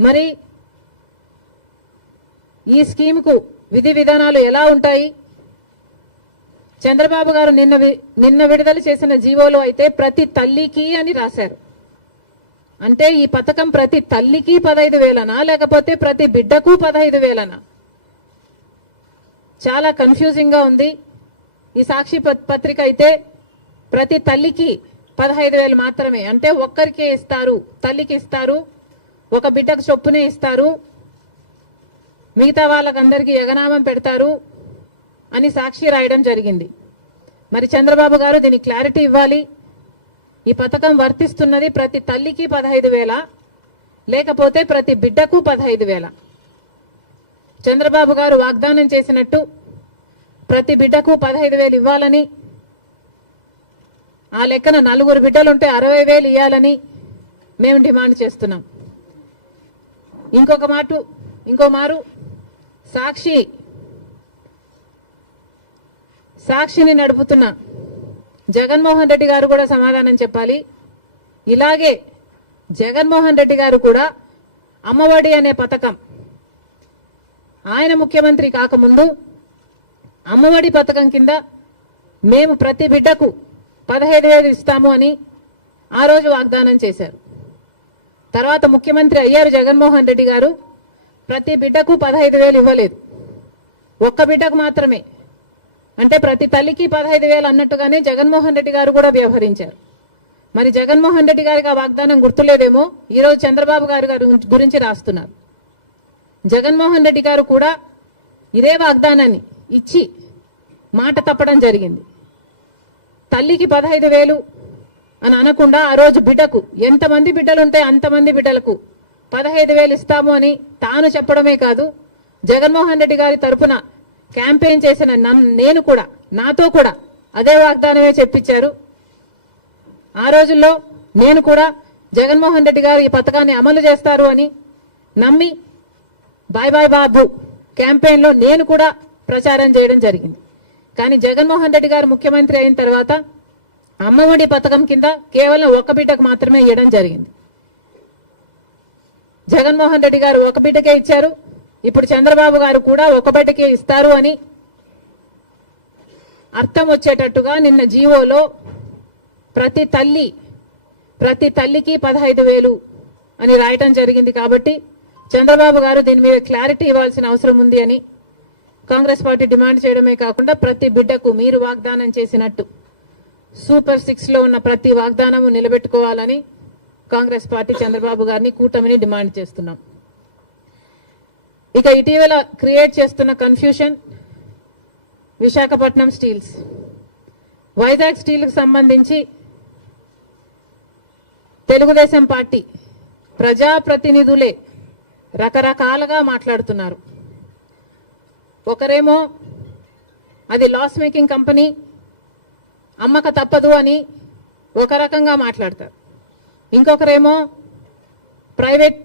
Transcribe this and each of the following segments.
మరి ఈ స్కీమ్కు విధి విధానాలు ఎలా ఉంటాయి? చంద్రబాబు గారు నిన్న వి- నిన్న విడుదల చేసిన జీవోలో అయితే ప్రతి తల్లికి అని రాశారు. అంటే ఈ పథకం ప్రతి తల్లికి పదహైదు వేలనా లేకపోతే ప్రతి బిడ్డకు పదహైదు వేలనా? చాలా కన్ఫ్యూజింగ్గా ఉంది. ఈ సాక్షి పత్రిక అయితే ప్రతి తల్లికి పదహైదు వేలు మాత్రమే. అంటే ఒక్కరికే ఇస్తారు తల్లికి ఇస్తారు ఒక బిడ్డకు చొప్పునే ఇస్తారు. మిగతా వాళ్ళకందరికీ ఎగనామం పెడతారు అని సాక్షి రాయడం జరిగింది. మరి చంద్రబాబు గారు దీనికి క్లారిటీ ఇవ్వాలి. ఈ పథకం వర్తిస్తున్నది ప్రతి తల్లికి పదహైదు వేల లేకపోతే ప్రతి బిడ్డకు పదహైదు వేల. చంద్రబాబు గారు వాగ్దానం చేసినట్టు ప్రతి బిడ్డకు పదహైదు వేలు ఇవ్వాలని ఆ లెక్కన నలుగురు బిడ్డలుంటే అరవై వేలు ఇవ్వాలని మేము డిమాండ్ చేస్తున్నాం. ఇంకొక మాట ఇంకో మారు. సాక్షి. సాక్షిని నడుపుతున్న జగన్మోహన్ రెడ్డి గారు కూడా సమాధానం చెప్పాలి. ఇలాగే జగన్మోహన్ రెడ్డి గారు కూడా అమ్మఒడి అనే పథకం ఆయన ముఖ్యమంత్రి కాకముందు అమ్మఒడి పథకం కింద మేము ప్రతి బిడ్డకు పదహైదు వేలు ఇస్తాము అని ఆ రోజు వాగ్దానం చేశారు. తర్వాత ముఖ్యమంత్రి అయ్యారు జగన్మోహన్ రెడ్డి గారు. ప్రతి బిడ్డకు పదహైదు వేలు ఇవ్వలేదు. ఒక్క బిడ్డకు మాత్రమే. అంటే ప్రతి తల్లికి పదహైదు వేలు అన్నట్టుగానే జగన్మోహన్ రెడ్డి గారు కూడా వ్యవహరించారు. మరి జగన్మోహన్ రెడ్డి గారికి ఆ వాగ్దానం గుర్తులేదేమో? ఈరోజు చంద్రబాబు గారు గారి గురించి రాస్తున్నారు. జగన్మోహన్ రెడ్డి గారు కూడా ఇదే వాగ్దానాన్ని ఇచ్చి మాట తప్పడం జరిగింది. తల్లికి పదహైదు వేలు అని అనకుండా ఆ రోజు బిడ్డకు ఎంతమంది బిడ్డలుంటే అంతమంది బిడ్డలకు పదహైదు వేలు ఇస్తాము అని తాను చెప్పడమే కాదు జగన్మోహన్ రెడ్డి గారి తరపున క్యాంపెయిన్ చేసిన నేను కూడా నాతో కూడా అదే వాగ్దానమే చెప్పించారు. ఆ రోజుల్లో నేను కూడా జగన్మోహన్ రెడ్డి గారు ఈ పథకాన్ని అమలు చేస్తారు అని నమ్మి బాయ్ బాయ్ బాబు క్యాంపెయిన్లో నేను కూడా ప్రచారం చేయడం జరిగింది. కానీ జగన్మోహన్ రెడ్డి గారు ముఖ్యమంత్రి అయిన తర్వాత అమ్మఒడి పథకం కింద కేవలం ఒక బిడ్డకు మాత్రమే ఇవ్వడం జరిగింది. జగన్మోహన్ రెడ్డి గారు ఒక బిడ్డకే ఇచ్చారు. ఇప్పుడు చంద్రబాబు గారు కూడా ఒక బిడ్డకే ఇస్తారు అని అర్థం వచ్చేటట్టుగా నిన్న జీవోలో ప్రతి తల్లి ప్రతి తల్లికి పదహైదు వేలు అని రాయటం జరిగింది కాబట్టి చంద్రబాబు గారు దీని మీద క్లారిటీ ఇవ్వాల్సిన అవసరం ఉంది అని కాంగ్రెస్ పార్టీ డిమాండ్ చేయడమే కాకుండా ప్రతి బిడ్డకు మీరు వాగ్దానం చేసినట్టు సూపర్ సిక్స్లో ఉన్న ప్రతి వాగ్దానము నిలబెట్టుకోవాలని కాంగ్రెస్ పార్టీ చంద్రబాబు గారిని కూటమిని డిమాండ్ చేస్తున్నాం. ఇక ఇటీవల క్రియేట్ చేస్తున్న కన్ఫ్యూషన్ విశాఖపట్నం స్టీల్స్. వైజాగ్ స్టీల్కి సంబంధించి తెలుగుదేశం పార్టీ ప్రజాప్రతినిధులే రకరకాలుగా మాట్లాడుతున్నారు. ఒకరేమో అది లాస్ మేకింగ్ కంపెనీ అమ్మక తప్పదు అని ఒక రకంగా మాట్లాడతారు. ఇంకొకరేమో ప్రైవేట్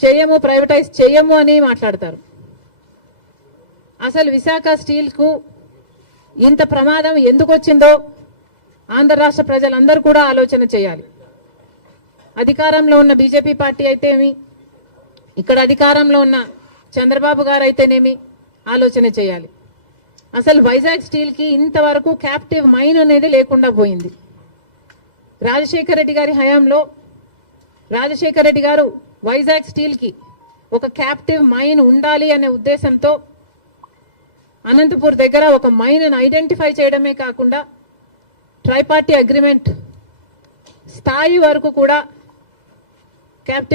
చేయము ప్రైవేటైజ్ చేయము అని మాట్లాడతారు. అసలు విశాఖ స్టీల్కు ఇంత ప్రమాదం ఎందుకు వచ్చిందో ఆంధ్ర రాష్ట్ర ప్రజలందరూ కూడా ఆలోచన చేయాలి. అధికారంలో ఉన్న బీజేపీ పార్టీ అయితేమి? ఇక్కడ అధికారంలో ఉన్న చంద్రబాబు గారు అయితేనేమి ఆలోచన చేయాలి. అసలు వైజాగ్ స్టీల్కి ఇంతవరకు క్యాప్టివ్ మైన్ అనేది లేకుండా పోయింది. రాజశేఖర రెడ్డి గారి హయాంలో రాజశేఖర రెడ్డి గారు వైజాగ్ స్టీల్కి ఒక క్యాప్టివ్ మైన్ ఉండాలి అనే ఉద్దేశంతో అనంతపూర్ దగ్గర ఒక మైన్ ఐడెంటిఫై చేయడమే కాకుండా ట్రైపార్టీ అగ్రిమెంట్ స్థాయి వరకు కూడా క్యాప్టివ్